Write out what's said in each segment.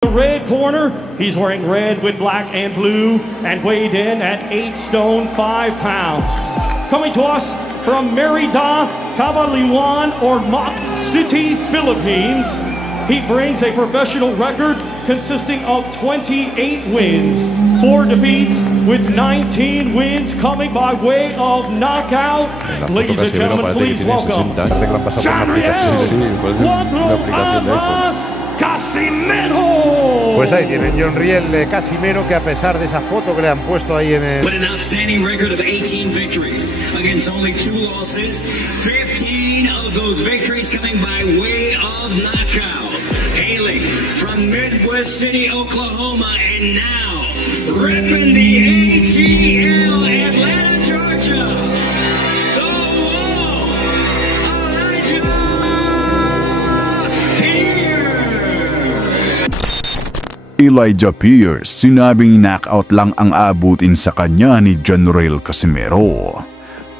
The red corner, he's wearing red with black and blue and weighed in at 8 stone 5 pounds. Coming to us from Merida, Cabaliwan, or Moc City, Philippines, he brings a professional record consisting of 28 wins, 4 defeats, with 19 wins coming by way of knockout. Ladies and gentlemen, please welcome Jamiel Cuadro Amas Casimero. Pues ahí tienen John Riel Casimero, que a pesar de esa foto que le han puesto ahí en el... With an outstanding record of 18 victories against only 2 losses, 15 of those victories coming by way of knockout. Hailing from Midwest City, Oklahoma, and now repping the AGL, Atlanta, Georgia, the Wall, Elijah Pierce. Elijah Pierce, sinabing knockout lang ang abutin sa kanya ni John Riel Casimero.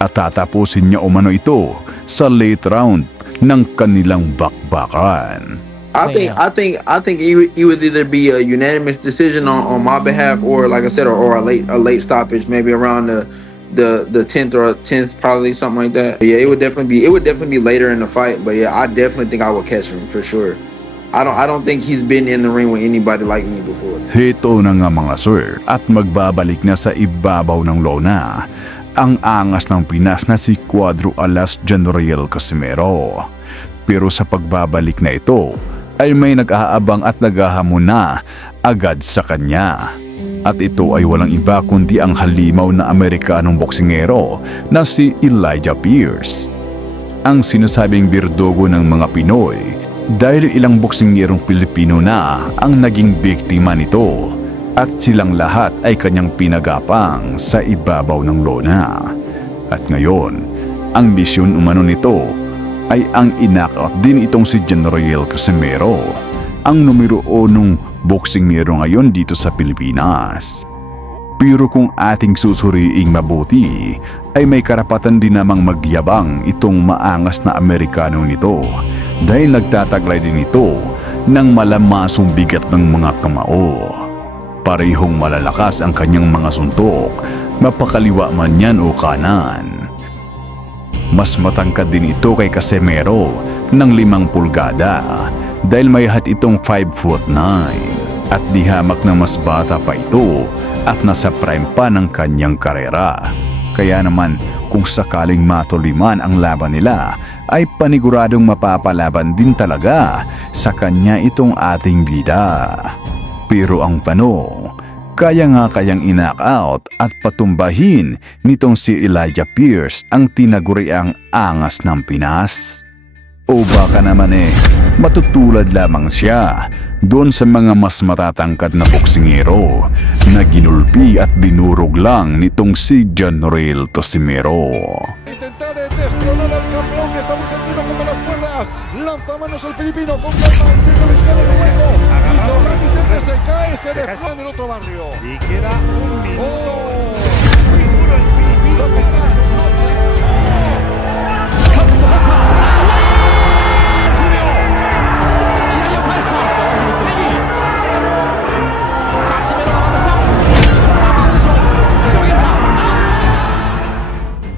At tatapusin niya umano ito sa late round ng kanilang bakbakan. I think it would either be a unanimous decision on my behalf, or like I said, or a late stoppage, maybe around the 10th or 10th, probably something like that. But yeah, it would definitely be later in the fight. But yeah, I definitely think I would catch him for sure. I don't think he's been in the ring with anybody like me before. Hito na nga mga sir, at magbabalik na sa ibabaw ng lona ang angas ng Pinas na si Cuadro Alas John Riel Casimero. Pero sa pagbabalik na ito ay may nag-aabang at naghahamon na agad sa kanya. At ito ay walang iba kundi ang halimaw na Amerikanong boksingero na si Elijah Pierce. Ang sinasabing birdogo ng mga Pinoy dahil ilang boksingerong Pilipino na ang naging biktima nito at silang lahat ay kanyang pinagapang sa ibabaw ng lona. At ngayon, ang misyon umano nito ay ang inakot din itong si John Riel Casimero, ang numero 1 boksingero ngayon dito sa Pilipinas. Pero kung ating susuriing mabuti, ay may karapatan din namang magyabang itong maangas na Amerikano nito dahil nagtataglay din ito ng malamasong bigat ng mga kamao. Parehong malalakas ang kanyang mga suntok, mapakaliwa man yan o kanan. Mas matangkad din ito kay Casimero ng 5 pulgada dahil may hat itong 5'9" at di hamak ng mas bata pa ito at nasa prime pa ng kanyang karera. Kaya naman kung sakaling matuloy man ang laban nila ay paniguradong mapapalaban din talaga sa kanya itong ating bida. Pero ang tanong, kaya nga kayang in-knockout at patumbahin nitong si Elijah Pierce ang tinaguriang angas ng Pinas? O baka naman matutulad lamang siya doon sa mga mas matatangkad na boksingero na ginulpi at dinurog lang nitong si John Riel Casimero. Intentar destronar al campeón que está muy sentido contra las cuerdas. Lanza manos el filipino con calma, intenta buscar el hueco. Hizo la intenta, se cae, se desploma en el otro barrio. Y queda un minuto. Muy duro el filipino.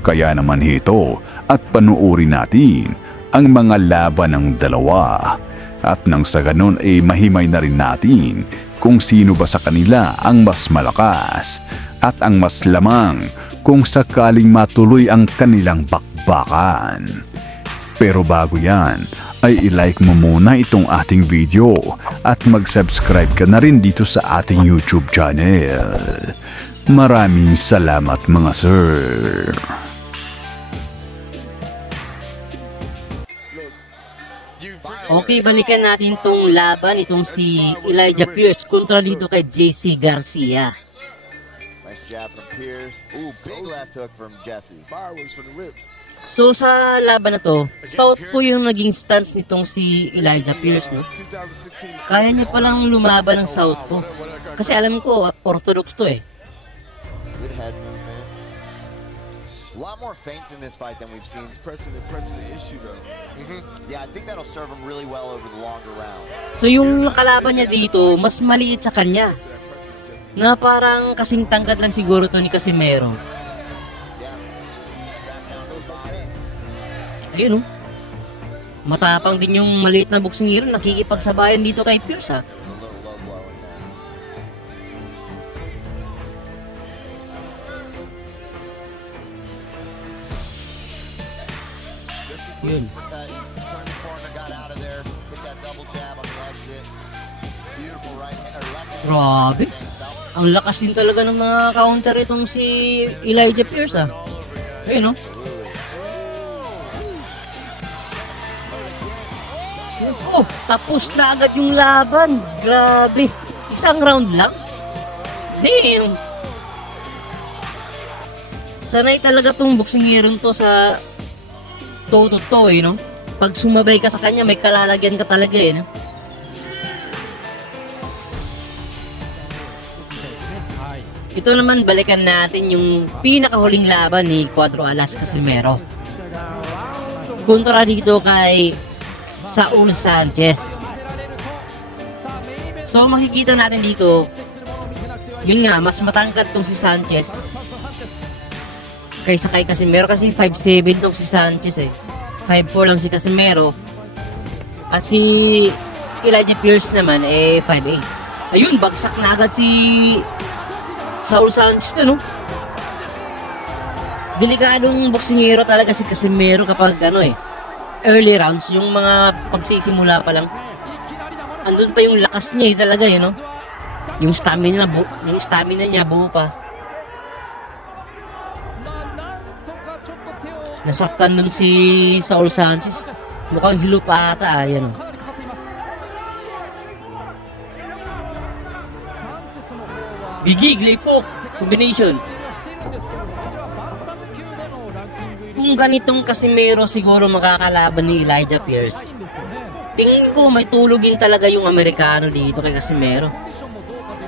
Kaya naman hito at panuorin natin ang mga laban ng dalawa. At nang sa ganun ay mahimay na rin natin kung sino ba sa kanila ang mas malakas at ang mas lamang kung sakaling matuloy ang kanilang bakbakan. Pero bago yan ay ilike mo muna itong ating video at mag-subscribe ka na rin dito sa ating YouTube channel. Maraming salamat mga sir. Okay, balikan natin tong laban itong si Elijah Pierce kontra dito kay JC Garcia. Nice jab from Pierce. Ooh, big left hook from Jesse. Fireworks from the rib. So sa laban na to, southpaw yung naging stance nitong si Elijah Pierce, no? Kaya niya palang lumaban ng southpaw. Kasi alam ko, orthodox to eh. Good head movement. lot more feints in this fight than we've seen. Precedent issue though. Yeah, I think that'll serve him really well over the longer rounds. So yung kalaban niya dito, mas maliit sa kanya. Na parang kasing tangkad lang siguro to ni Casimero. Ayun oh. Matapang din yung maliit na boxing hero, nakikipagsabayan dito kay Pierce ha. Yun. Grabe. Ang lakas din talaga ng mga counter itong si Elijah Pierce ah. Ayun no. Oh, tapos na agad yung laban. Grabe. Isang round lang. Damn. Sanay talaga tong boxing hero to sa toe-to-toe, eh, no? Pag sumabay ka sa kanya, may kalalagyan ka talaga, eh, no? Ito naman, balikan natin yung pinakahuling laban ni Cuadro Alas Casimero. Kontra dito kay Saul Sanchez. So, makikita natin dito, yun nga, mas matangkad tong si Sanchez kaysa kay Casimero kasi 5'7 tong si Sanchez eh. 5'4 lang si Casimero. At si Elijah Pierce naman eh 5'8. Ayun, bagsak na agad si Saul Sanchez no? Delikadong boksingero talaga si Casimero kapag ano eh, early rounds, yung mga pagsisimula pa lang. Andun pa yung lakas niya eh talaga eh no? Yung stamina niya buo pa. Nasaktan nun si Saul Sanchez. Mukhang hilo pa ata. Yan o. Bigig, laypoke, combination. Kung ganitong Casimero siguro makakalaban ni Elijah Pierce, tingin ko may tulogin talaga yung Amerikano dito kay Casimero.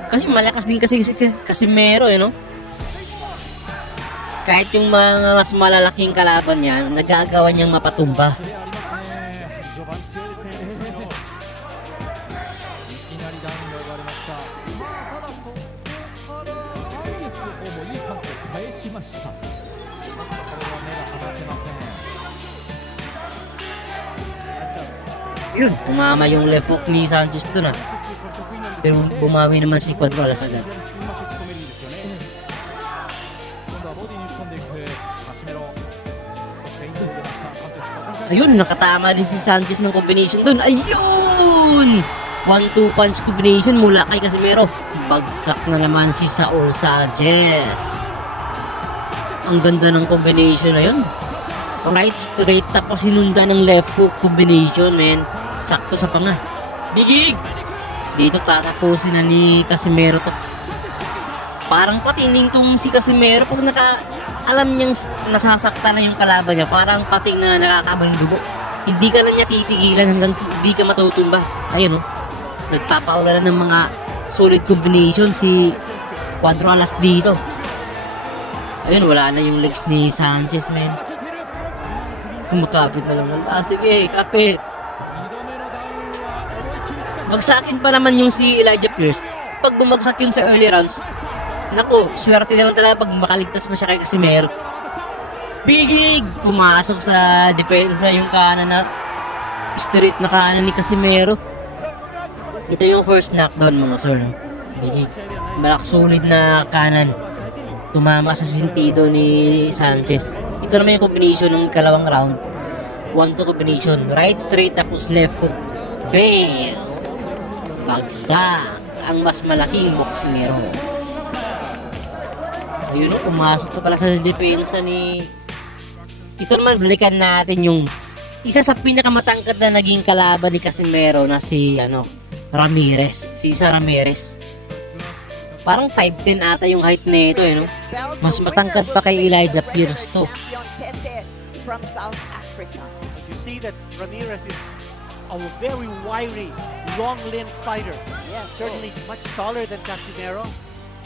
Kasi malakas din kasi si Casimero eh no? Kahit yung mga mas malalaking kalaban niya, nagagawa niyang mapatumba. Yun, tumama yung left hook ni Sanchez doon ah. Pero bumawi naman si Cuadro Alas agad. Ayun, nakatama din si Sanchez ng combination doon. Ayun! 1-2 punch combination mula kay Casimero. Bagsak na naman si Saul Sanchez. Ang ganda ng combination na yun. Right straight tapos sinunda ng left hook combination, man. Sakto sa panga. Bigig! Dito tatapusin na ni Casimero to. Parang patining tong si Casimero pag alam niyang nasasaktan na yung kalaban niya, parang pating na nakakabang dugo. Hindi ka na niya titigilan hanggang hindi ka matutumba. Ayun o, nagpapaula na ng mga solid combination si Cuadro Alas dito. Ayun, wala na yung legs ni Sanchez, man. Kumakapit na lang. Sige, kapit. Bagsakin pa naman yung si Elijah Pierce. Pag bumagsak yun sa early rounds, naku, swerte naman talaga pag makaligtas pa siya kay Casimero. Bigig! Pumasok sa depensa yung kanan na straight na kanan ni Casimero. Ito yung first knockdown mga sir. Bigig. Malak solid na kanan. Tumama sa sentido ni Sanchez. Ito naman yung combination ng ikalawang round. 1-2 combination. Right straight tapos left hook. Bam! Bagsak! Ang mas malaking boksingero. Ayun o, pumasok pa pala sa depensa ni... Ito naman, balikan natin yung isa sa pinakamatangkad na naging kalaban ni Casimero na si Ramirez. Si Isa Ramirez. Parang 5'10 ata yung height nito eh, no? Mas matangkad pa kay Elijah Pierce to. From South Africa. You see that Ramirez is a very wiry, long-limbed fighter. Yes, certainly much taller than Casimero.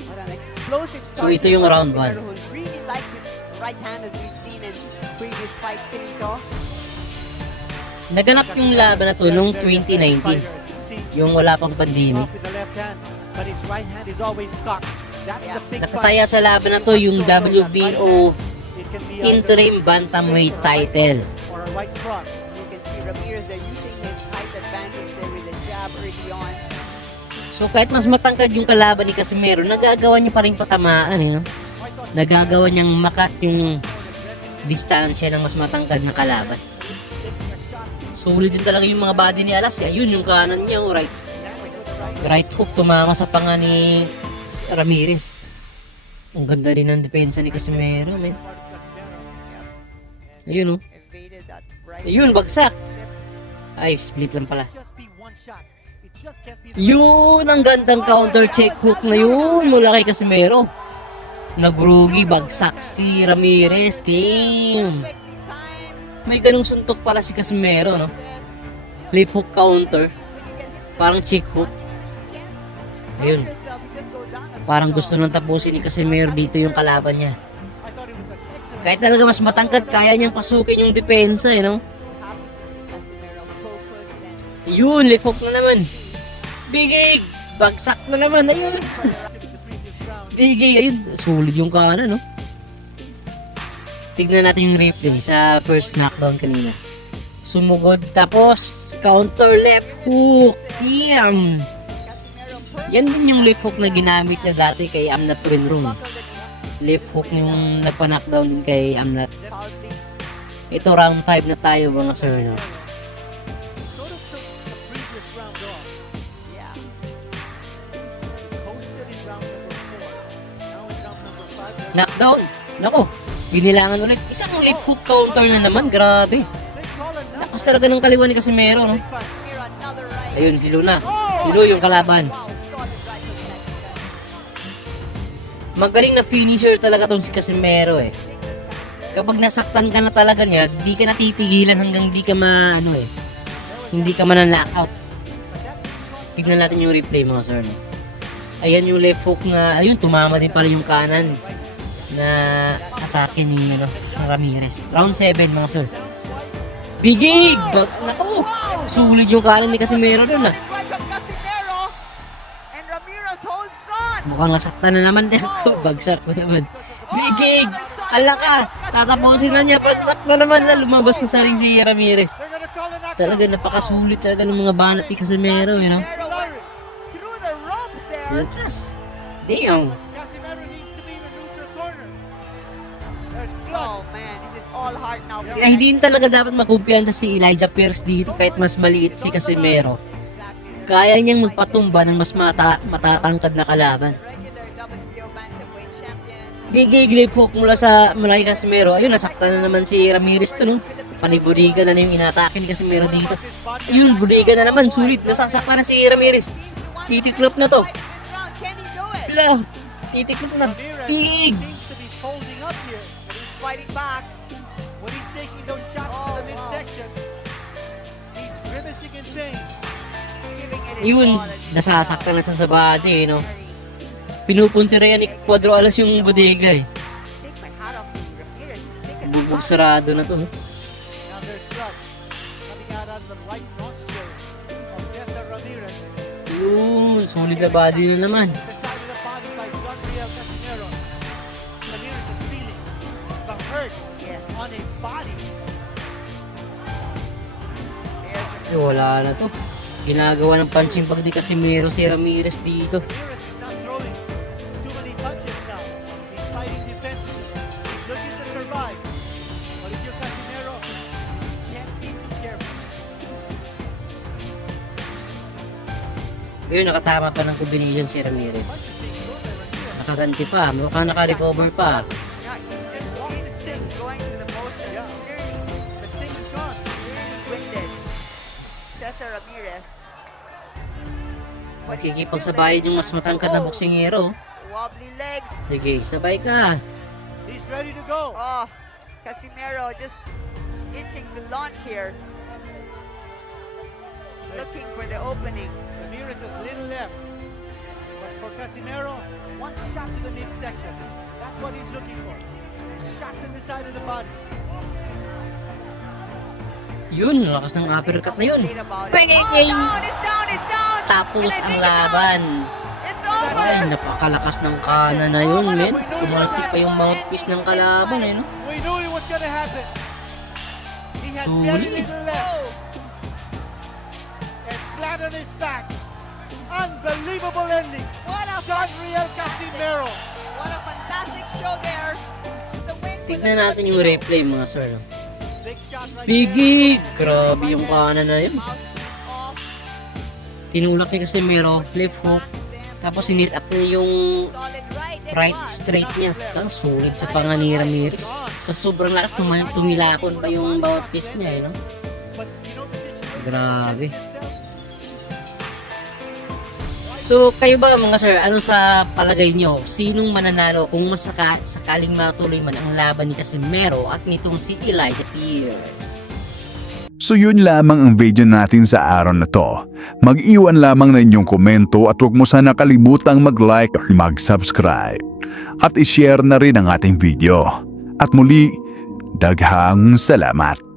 What an explosive start. So ito yung round 1. Who really likes his right hand as we've seen in previous fights, Benito. Naganap yung laban na to nung 2019. Yung wala pang pandemic. But his right hand is always cocked. That's the big Nakataya sa laban na to yung WBO Interim Bantamweight title. or a right cross. You can see Ramirez, they're using his height advantage there with a jab early on. So kahit mas matangkad yung kalaban ni Casimero, nagagawa niya pa rin patamaan, no? Nagagawa niyang makat yung distansya ng mas matangkad na kalaban. Sulit din talaga yung mga body ni Alas. Ayun yung kanan niya, right hook, tumama sa panga ni Ramirez. Ang ganda rin ng depensa ni Casimero, man. Ayun, oh. Ayun, bagsak. Ay, split lang pala. Yun, ang gandang counter check hook na yun mula kay Casimero. Nagrugi, bagsak si Ramirez. Dang. May ganung suntok pala si Casimero, no? Flip hook counter. Parang check hook. Ayun. Parang gusto nang tapusin ni Casimero dito yung kalaban niya. Kahit talaga mas matangkad, kaya niyang pasukin yung depensa, you know? Yun, left hook na naman. Bigig! Bagsak na naman, ayun. Bigig, ayun. Sulit yung kanan, no? Tignan natin yung replay sa first knockdown kanina. Sumugod, tapos counter left hook. Damn! Yan din yung left hook na ginamit niya dati kay Amnat Twin Room. Left hook yung nagpa-knockdown din kay Amnat. Ito round 5 na tayo mga sir, no? Knockdown! Nako, binilangan ulit. Isang left hook counter na naman, grabe. Lakas talaga ng kaliwa ni Casimero, no? Ayun, hilo na. Hilo yung kalaban. Magaling na finisher talaga tong si Casimero, eh. Kapag nasaktan ka na talaga niya, di ka natipigilan hanggang di ka hindi ka mananockout. Tignan natin yung replay mga sir, no? Ayan yung left hook na, ayun, tumama din pala yung kanan na atake ni Ramirez. Round 7 mga sir. Bigig! Naku! Sulit yung kanan ni Casimero dun, ah. Mukhang nasaktan na naman din ako. Bagsak ko naman. Bigig! Ala ka! Tatapusin na niya. Bagsak na naman na. Lumabas na sa ring si Ramirez. Talaga napakasulit talaga ng mga banat ni Casimero, you know? Lakas! Damn! Oh man, this is all heart now. Kaya hindi talaga dapat magkumpiyansa si Elijah Pierce dito kahit mas maliit si Casimero. Kaya niyang magpatumba ng mas matatangkad na kalaban. Bigig left hook mula kay Casimero. Ayun, nasaktan na naman si Ramirez to, no? Panibudiga na yung inatake ni Casimero dito. Ayun, budiga na naman. Sulit. Nasaktan na si Ramirez. Titiklop na to. Wala. Titiklop na. Big! Fighting back when he's taking those shots to the midsection. He's grimacing in pain. Yun, nasasaktan na sa body, no? Pinupuntira yan ni Cuadro Alas yung bodega, eh. Bubog sarado na to, no? Now there's blood coming out of the right nostril of Cesar Ramirez. Yun, sulit na body na naman. Beside the body by John Riel Casimero. Ramirez is feeling the hurt on his body. Wala na to. Ginagawa ng punching bag ni Casimero si Ramirez dito. Ramirez is not throwing too many punches now. He's fighting defensively. He's looking to survive. But if you're Casimero, you can't be too careful. Ayun, nakatama pa ng combination si Ramirez. Nakaganti pa, mukhang naka-recover pa. Cesar Ramirez. Makikipagsabayan yung mas matangkad na boksingero. Wobbly legs. Sige, sabay ka. He's ready to go. Oh, Casimero just itching to launch here. Looking for the opening. Ramirez has little left. But for Casimero, one shot to the midsection. That's what he's looking for. Shot in the side of the body. Yun, lakas ng uppercut na yun. Bang! Tapos ang laban. Ay, napakalakas ng kanan na yun, men. Tumalsik pa yung mouthpiece ng kalaban, eh, no? We knew it was gonna happen. He had Sulit. very little left. And flat on his back. Unbelievable ending. Jandriel Casimero. What a fantastic show there. The win for Tignan natin yung replay, mga sir, no? Big shot right Biggie! Grabe yung kanan na yun. mouthpiece off. Tinulak niya kasi Casimero, left hook. Tapos sinit up niya yung Solid right. and right one. straight niya. Tapos sulit sa panga ni Ramirez. Sa sobrang lakas, tumilakon pa yung bawat piece niya, eh, no? But you know the situation. Grabe. So, kayo ba mga sir, ano sa palagay nyo? Sinong mananalo kung sakaling matuloy man ang laban ni Casimero at nitong si Elijah Pierce? So yun lamang ang video natin sa araw na to. Mag-iwan lamang na inyong komento at huwag mo sana kalimutang mag-like or mag-subscribe. At i-share na rin ang ating video. At muli, daghang salamat.